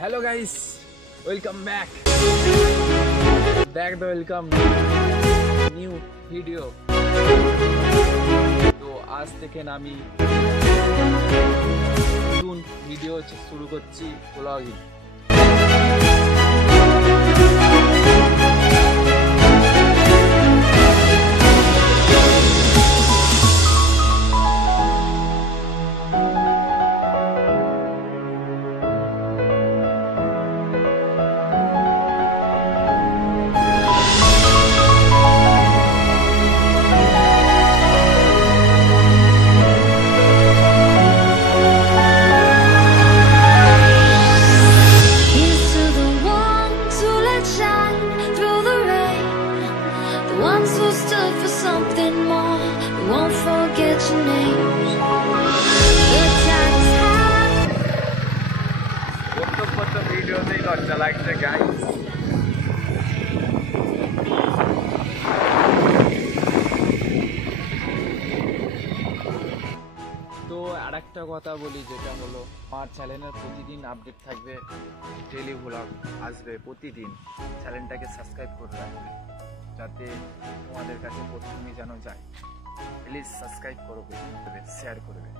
Hello guys, welcome back the welcome new video. তো আজ থেকে আমি নতুন ভিডিও শুরু করছি, blogging. Ones who stood for something more, we won't forget your names. The time is high. প্রথম ভিডিওতেই লজ্জা লাগছে গাইস। তো আরেকটা কথা বলি, যেটা হলো আমার চ্যানেলের প্রতিদিন আপডেট থাকবে, ডেইলি ব্লগ আসবে প্রতিদিন। চ্যানেলটাকে সাবস্ক্রাইব করে রাখবে যাতে তোমাদের কাছে প্রথমেই যেন যায়। প্লিজ সাবস্ক্রাইব করবে, শেয়ার করবে।